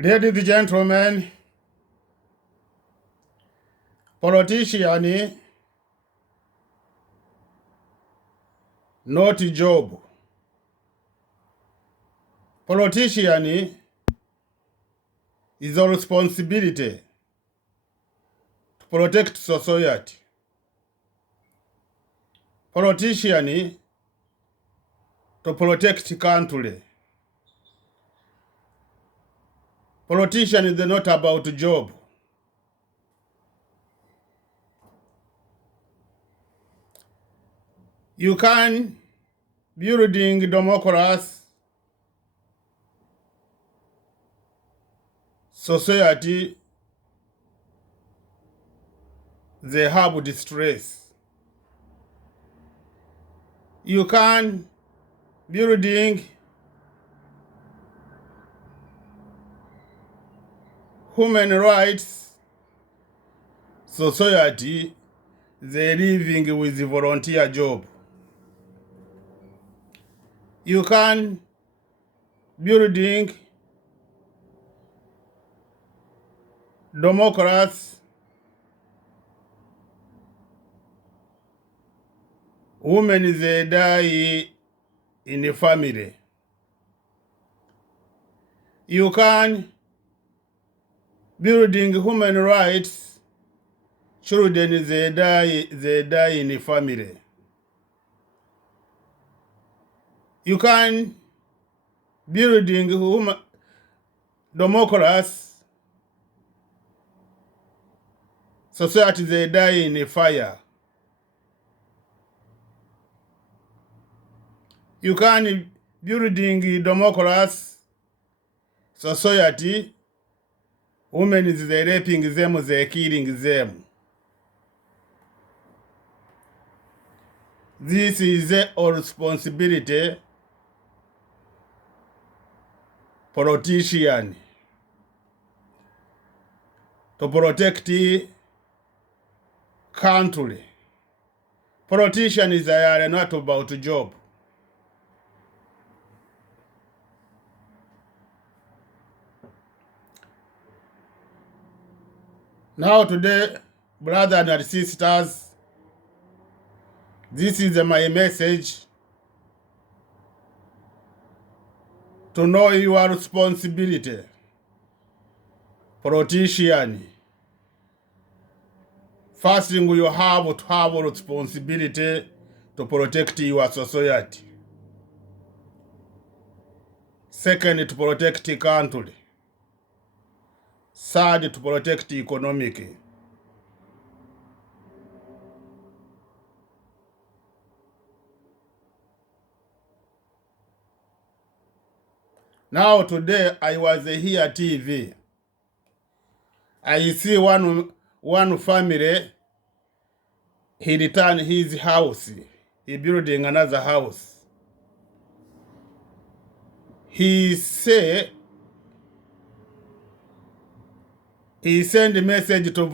Ladies and gentlemen, politician not job. Politician is a responsibility to protect society. Politician to protect country. Politician is not about job. You can building democracy, society, they have distress. You can building human rights, society, they living with the volunteer job. You can building democracy, women they die in the family. You can building human rights, children they die in the family. You can building democracy, society they die in a fire. You can building democracy, society, women is they raping them, they killing them. This is a responsibility politician to protect the country. Politician is not about job. Now today, brothers and sisters, this is my message to know your responsibility. Politician, first thing you have to have a responsibility to protect your society. Second, to protect the country. Third, to protect the economic. Now today I was here TV. I see one family, he returned his house. He building another house. He say he send a message to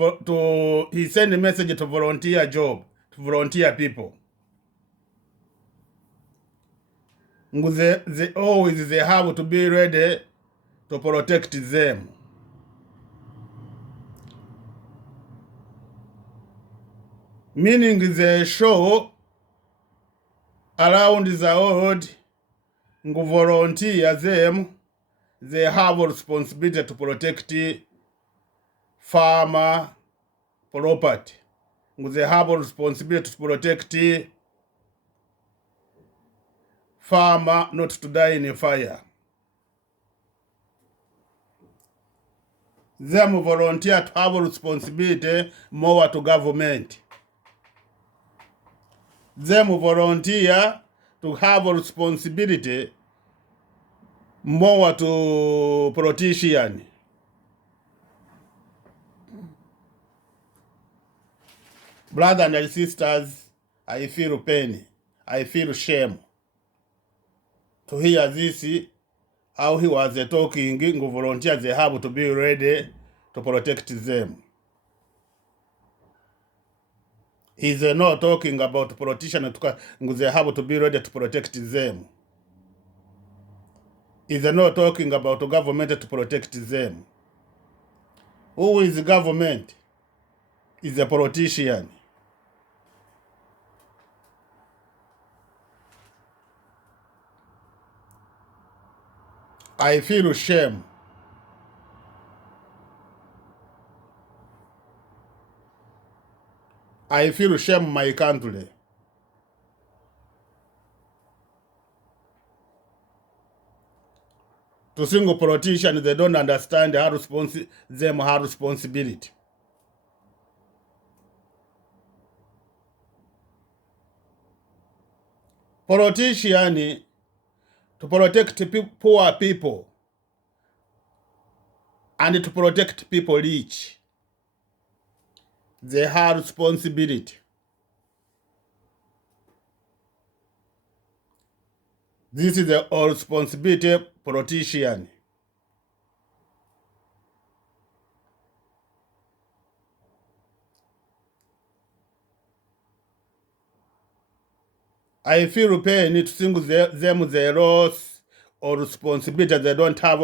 volunteer job, to volunteer people. They always they have to be ready to protect them. Meaning they show around the world, volunteer them, they have a responsibility to protect farmer property. They have a responsibility to protect farmer not to die in a fire. Them volunteer to have a responsibility more to government. Them volunteer to have a responsibility more to politician. Brothers and sisters, I feel pain. I feel shame to hear this, how he was talking, volunteers they have to be ready to protect them. He's not talking about politicians, they have to be ready to protect them. is not talking about government to protect them. Who is government? Is a politician. I feel shame. I feel shame my country. To single politicians, they don't understand how responsibility. Politicians to protect poor people and to protect people rich. They have responsibility. This is the responsibility politician. I feel pain to single them their loss or responsibility. They don't have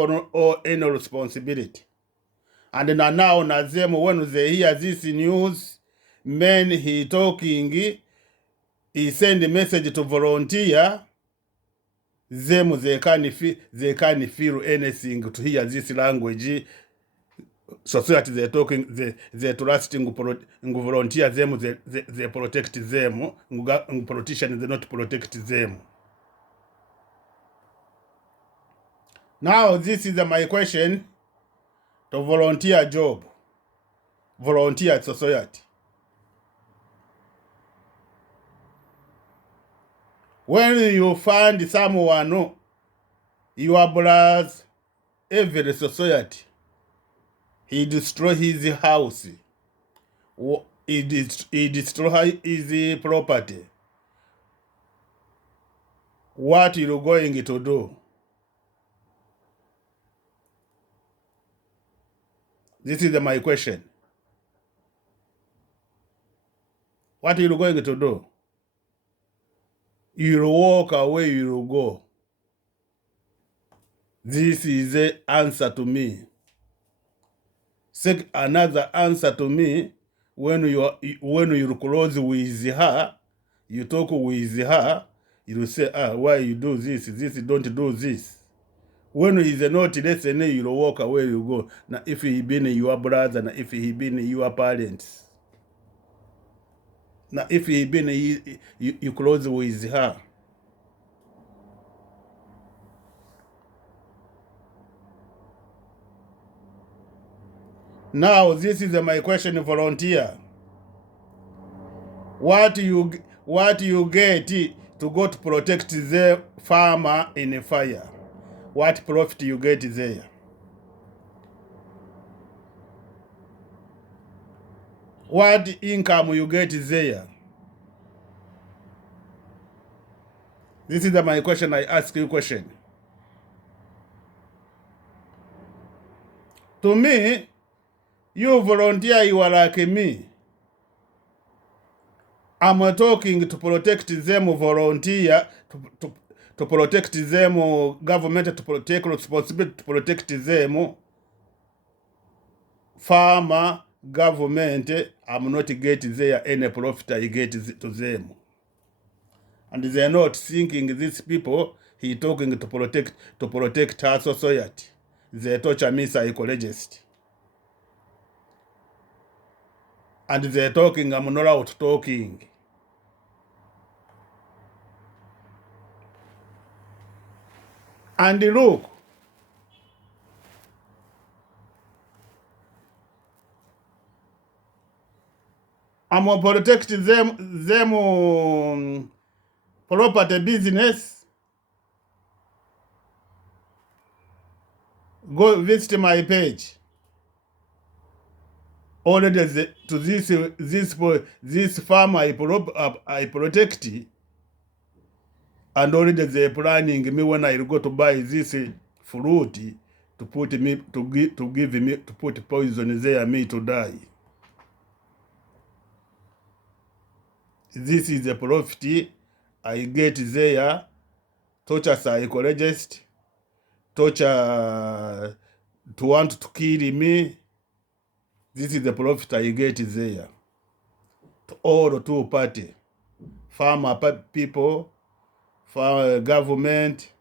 any responsibility. And now them when they hear this news, men he talking, he send a message to volunteer. Them they can feel anything to hear this language. Society they talking they trusting volunteer them they protect them. Politicians they not protect them. Now this is my question to volunteer job, volunteer society. When you find someone, your brothers, every society, he destroy his house, he destroy his property. What you going to do? This is my question. What are you going to do? You'll walk away, you'll go. This is the answer to me. Seek another answer to me. When you close with her, you talk with her, you say, why you do this, don't do this. When he's not listening, you walk away, you go. Now, if he been your brother, now if he been your parents, now if he been you close with her. Now, this is my question, volunteer. What you get to go to protect the farmer in a fire? What profit you get there? What income you get there? This is my question. I ask you question. To me, you volunteer, you are like me. I'm talking to protect them, volunteer, to protect them, government to take responsibility to protect them, farmer, government, I'm not getting there any profit I get to them. And they're not thinking these people, he talking to protect our society. They torture me psychologist. And they're talking, I'm not out talking. And look, I'm gonna protect them property business. Go visit my page. Already to this farm I protect, and already they're planning me when I go to buy this fruit to put me to give me to put poison there me to die. This is the profit I get there. Torture psychologist torture, to want to kill me. This is the profit I get there. To all two party, farmer people, government,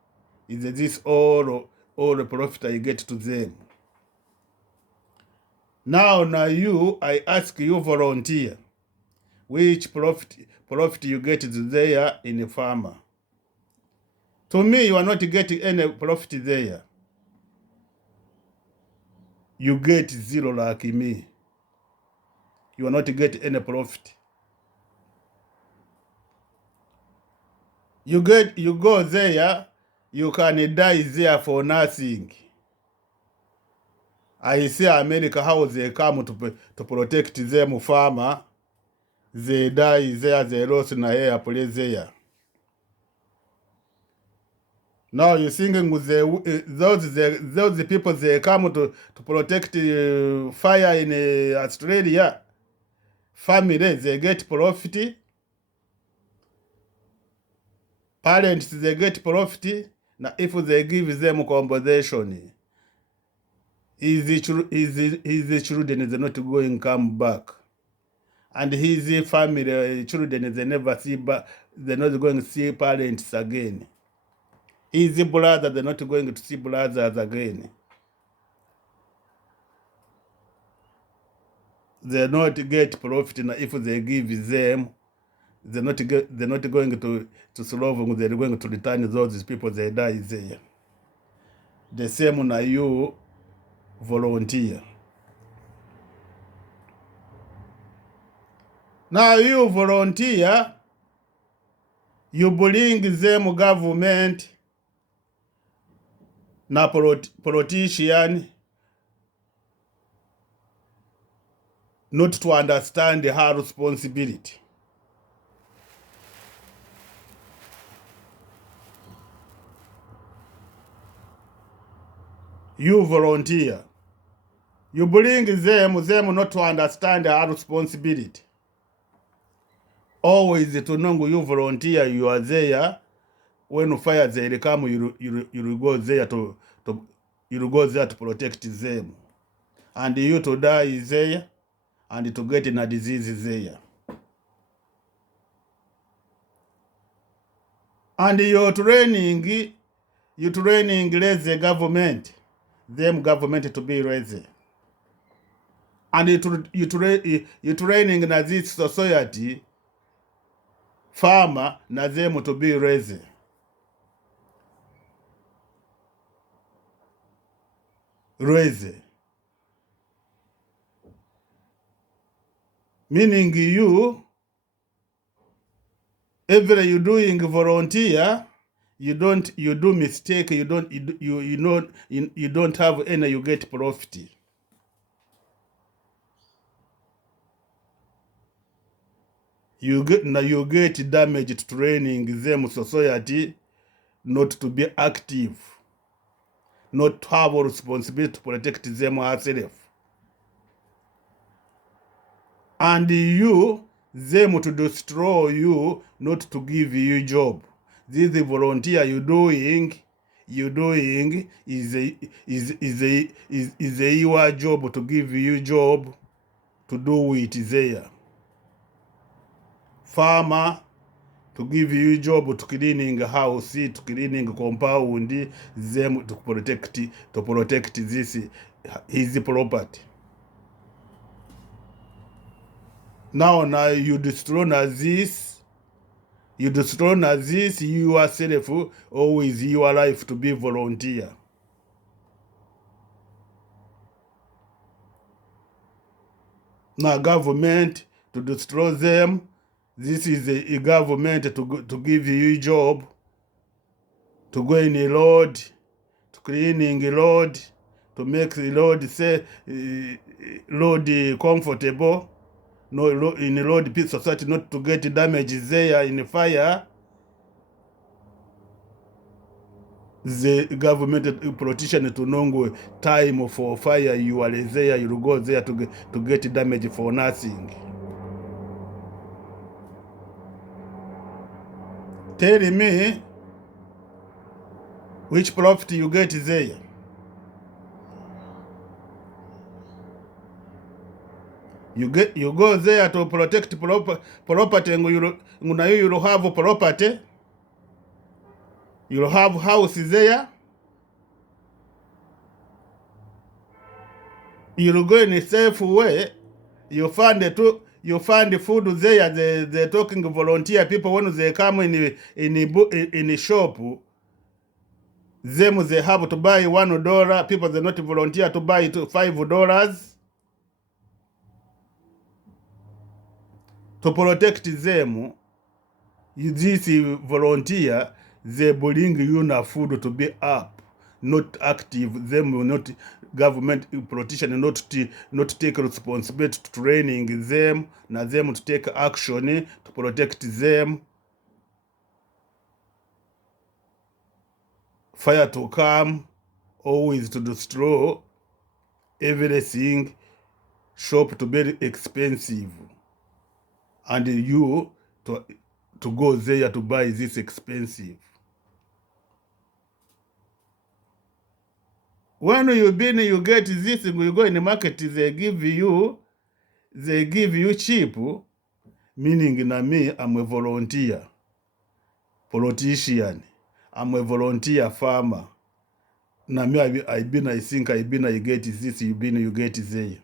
is this all the profit I get to them. Now I ask you volunteer, which profit you get there in a farmer. To me, you are not getting any profit there. You get zero like me. You are not getting any profit. You go there, you can die there for nothing. I see America how they come to protect them farmer. They die there, they lost in air place there. Now you thinking with those people they come to protect fire in Australia. Family they get profit. Parents they get profit. Now if they give them compensation, his children is not going come back, and his family children they never see, but they're not going to see parents again. His brother they're not going to see brothers again. They not get profit. Now if they give them, they're not going to solve. They're going to return those people they die there. The same na you volunteer. Now you volunteer, you bring them government na politician not to understand her responsibility. You volunteer. You bring them not to understand her responsibility. Always to know you volunteer, you are there. When fire they come, you go there to protect them. And you to die there and to get in a disease there. And you're training lazy government, them government to be lazy. And you training na this society, farmer na them to be lazy. Lazy. Meaning you, every you doing volunteer, you do mistake, you don't have any, you get profit. You get damaged training them society not to be active, not to have a responsibility to protect them herself. And them to destroy you, not to give you job. This volunteer you doing is your job, to give you job to do it there. Farmer to give you job to cleaning house, to cleaning compound, them to protect this his property. Now you destroy this, yourself, always your life to be volunteer. Now government to destroy them. This is a government to give you job, to go in a road, to cleaning a road, to make the road road comfortable. No, in the road peace society, not to get damage there in fire. The government politician to know time for fire, you are there, you go there to get damage for nothing. Tell me, Which profit you get there? You go there to protect property, and you'll have property, you'll have house there, you'll go in a safe way, you find the food there, the talking volunteer people, when they come in the shop, them they have to buy $1, people they not volunteer to buy it $5 to protect them. This volunteer, they bring you na food to be up, not active. Them not government politician, not take responsibility to training them, na them to take action to protect them. Fire to come, always to destroy everything, shop to be expensive, and you to go there to buy this expensive. When you get this, you go in the market, they give you cheap, meaning na me, I'm a volunteer politician, I'm a volunteer farmer. Na me, I think I get this, you get there.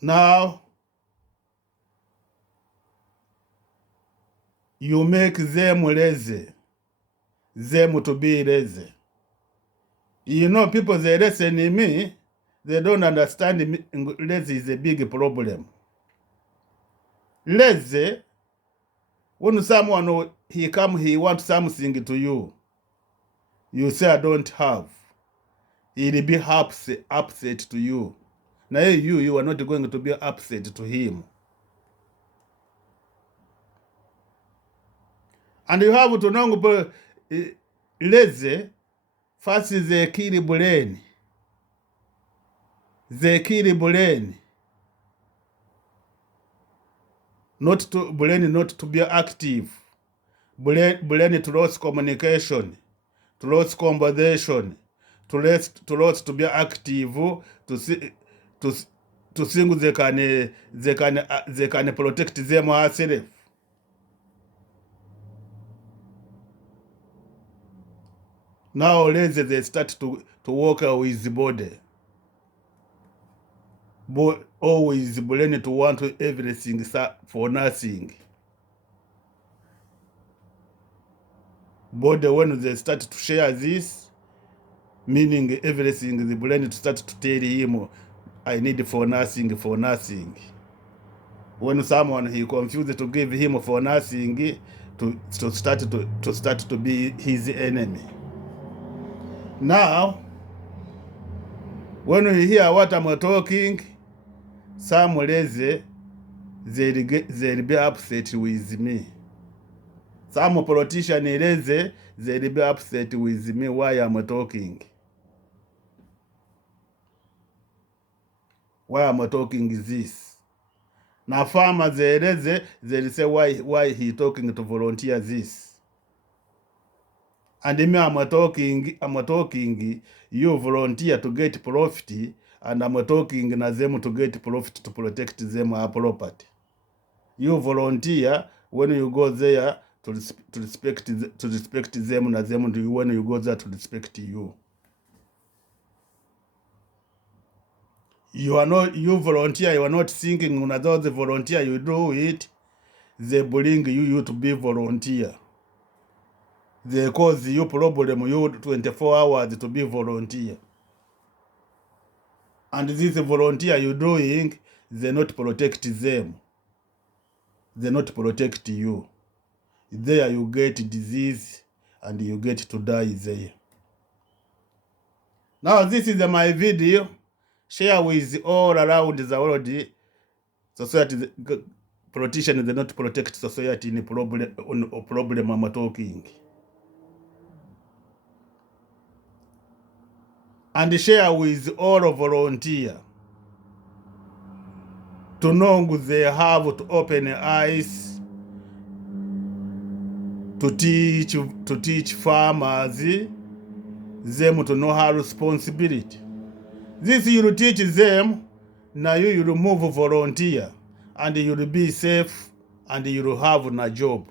Now, you make them lazy, them to be lazy. You know, people, they listen to me, they don't understand me. Lazy is a big problem. Lazy, when someone, he wants something to you, you say, I don't have. He'll be upset to you. Now you are not going to be upset to him. And you have to know, lazy, first they kill brain. They kill brain. Not to be active. Brain to lose communication, to lose conversation, to lose to be active, to think they can protect them herself. Now they start to work with the body. But always brain to want everything for nothing. Body, when they start to share this, meaning everything, the brain to start to tell him, I need for nothing, for nothing. When someone he confused to give him for nothing, to start to be his enemy. Now, when you hear what I'm talking, some lazy, they'll be upset with me. Some politician lazy, they'll be upset with me why I'm talking. Why I'm talking this. Now farmers they'll say why he talking to volunteer this. And me I'm talking, you volunteer to get profit, and I'm talking na them to get profit to protect them our property. You volunteer when you go there to respect them, na them when you go there to respect you. You volunteer, you are not thinking another the volunteer, you do it, they bring you to be volunteer. They cause you problem, you 24 hours to be volunteer. And this volunteer you doing, they not protect them. They not protect you. There you get disease and you get to die there. Now this is my video. Share with all around the world. Society, politicians, they not protect society in problem I'm talking. And share with all volunteer to know they have to open eyes to teach farmers them to know how responsibility. This you'll teach them, now you'll move volunteer, and you'll be safe, and you'll have a job.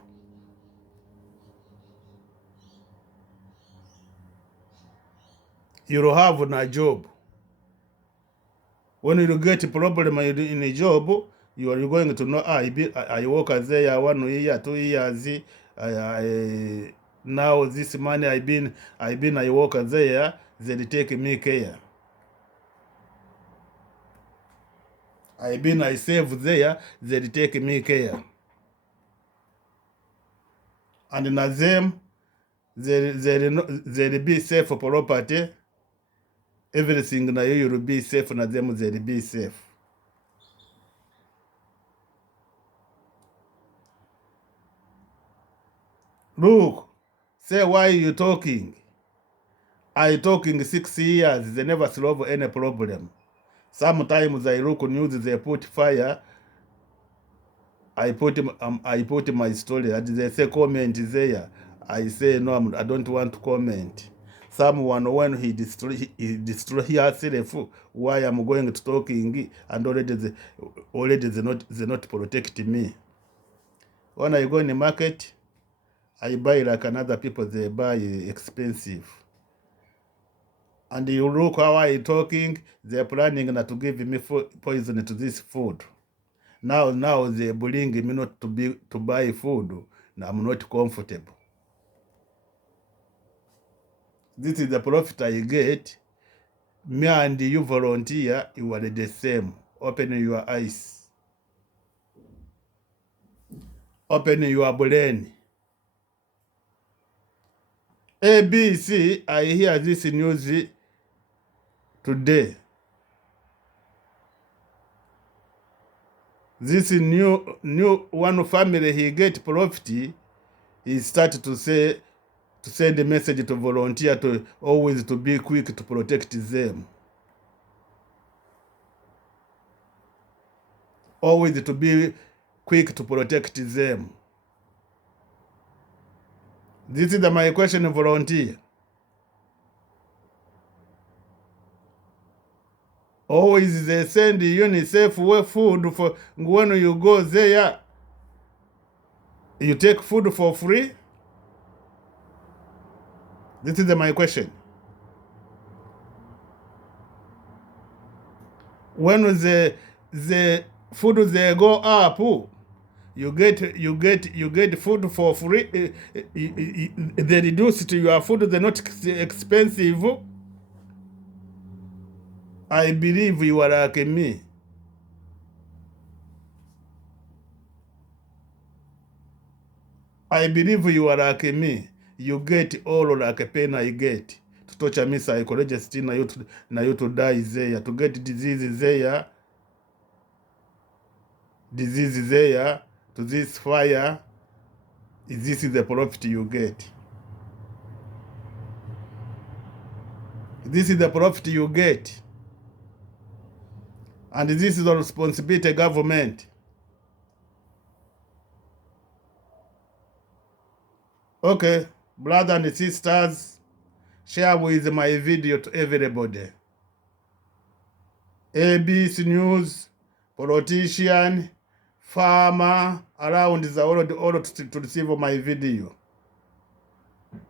You'll have a job. When you get a problem in a job, you are going to know, I work there 1 year, 2 years, now this money I work there, they take me care. I save there, they take me care. And na them, they'll be safe for property. Everything na you will be safe, na them they'll be safe. Look, say why you talking? I talking 6 years, they never solve any problem. Sometimes I look news, they put fire. I put my story, and they say comment there. I say no, I don't want to comment. Someone when he destroy himself, why I'm going to talking, and already they not protect me. When I go in the market, I buy like another people, they buy expensive. And you look how I talking, they're planning not to give me poison to this food. Now they bring me not to buy food. Now I'm not comfortable. This is the profit I get. Me and you volunteer, you are the same. Open your eyes. Open your brain. ABC, I hear this news today. This new one family, he get profit, he started to send a message to volunteer to always to be quick to protect them. Always to be quick to protect them. This is my question, volunteer. Always they send UNICEF food for when you go there. You take food for free? This is my question. When the food they go up, you get food for free. They reduce to your food. They're not expensive. I believe you are like me. I believe you are like me. You get all like a pain I get. To torture me psychologist na you to die there. To get diseases there. Diseases there. To this fire. This is the profit you get. This is the profit you get. And this is the responsibility of government. Okay, brothers and sisters, share with my video to everybody. ABC News, politician, farmer, around the world, all to receive my video.